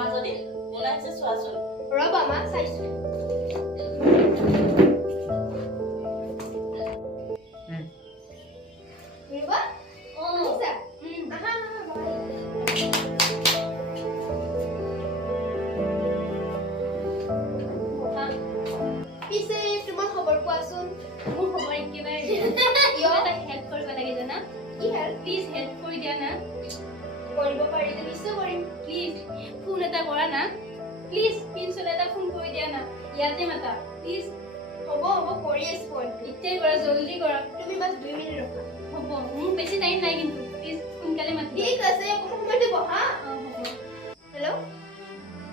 মাজদি ওলাইছে চোৱাচোন ৰবা মা চাইছো ৰিবা আছা আহা বাই পিছে তোমাৰ খবৰ কোৱাচোন মোৰ খবৰ একেবাৰে কিয় এটা হেল্প কৰিব লাগে জানা কি হেল্প প্লিজ হেল্প কৰি দিয়া না কৰিব পাৰিলে নিশ্চয় কৰিম প্লিজ ফোন এটা কৰা না প্লিজ প্ৰিন্সলে এটা ফোন কৰি দিয়া না ইয়াতে মাতা প্লিজ হ'ব হ'ব কৰি আছো ফোন এতিয়াই কৰা জলদি কৰা তুমি বাস 2 মিনিট ৰখা হ'ব মোৰ বেছি টাইম নাই কিন্তু প্লিজ সোনকালে মাতি ঠিক আছে অকমান সময় দিব হা হ'ব হেল্ল'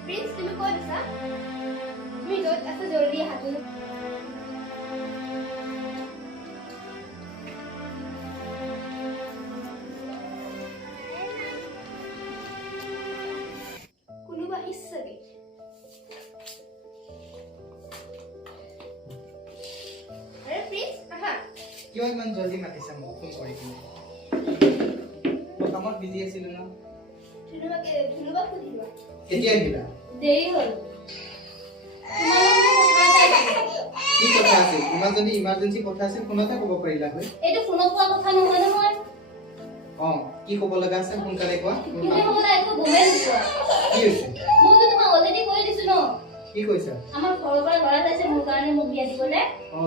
প্ৰিন্স তুমি ক'ত আছা তুমি য'ত আছা জলদি আহা তুমি কোনোবা আহিছে আৰে প্ৰিন্স আহা কিয় ইমান জলদি মাতিছা মোক ফোন কৰি কিনে মই কামত বিজি আছিলো ন ধুনুবা সুধিবা কেতিয়া আহিলা দেৰি হ'ল কি কথা আছিল ইমান যদি ইমাৰ্জেন্সি কথা আছিল ফোনতে ক'ব পাৰিলা হয় এইটো ফোনত কোৱা কথা নহয় নহয় কি ক'ব লগা আছে সোনকালে কোৱা তুমি হ'বলা একো গমেই নোপোৱা কি হৈছে মইতো তোমাক অলৰেডি কৈ দিছো ন কি কৈছা আমাৰ ঘৰৰ পৰা ল'ৰা চাইছে মোৰ কাৰণে মোক বিয়া দিবলৈ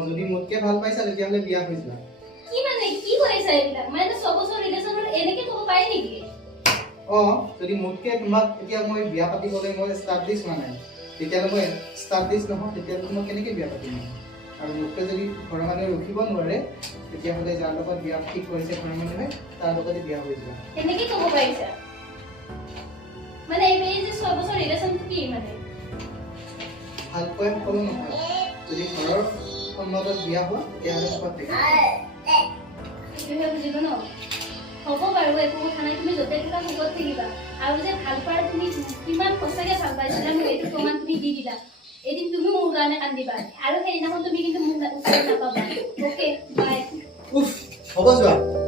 যদি মোতকে ভাল পাইছা তেতিয়াহ'লে বিয়া হৈ যোৱা কি মানে কি কৰিছা এইবিলাক মানে 6 বছৰ ৰিলেশ্যনত এনেকে ক'ব পাৰি নেকি যদি মোতকে তোমাক এতিয়া মই বিয়া পাতিবলৈ মই ষ্টাব্লিছ হোৱা নাই তেতিয়াহ'লে মই ষ্টাব্লিছ নহয় তেতিয়াহ'লে মই কেনেকৈ বিয়া পাতিম আৰু মোতকে যদি ঘৰৰ মানুহে ৰখিব নোৱাৰে তেতিয়াহ'লে যাৰ লগত বিয়া ঠিক কৰিছে ঘৰৰ মানুহে তাৰ লগতে বিয়া হৈ যোৱা এনেকে ক'ব পাৰিছা মানে এই যে 6 বছৰ ৰিলেশ্যনটো কি মানে ভালকৈ সকলো নহয় যদি ঘৰৰ সন্মতত বিয়া হোৱা তেতিয়াহ'লে ক'ত থাকিব সেইটোহে বুজিলো ন হ'ব বাৰু একো কথা নাই তুমি য'তে থকা সুখত থাকিবা আৰু যে ভাল পায় তুমি কিমান সঁচাকৈ ভাল পাইছিলা মোক এইটো প্ৰমাণ তুমি দি দিলা এদিন তুমিও মোৰ কাৰণে কান্দিবা আৰু সেইদিনাখন তুমি কিন্তু মোক ওচৰত নাপাবা অ'কে বাই উফ হ'ব যোৱা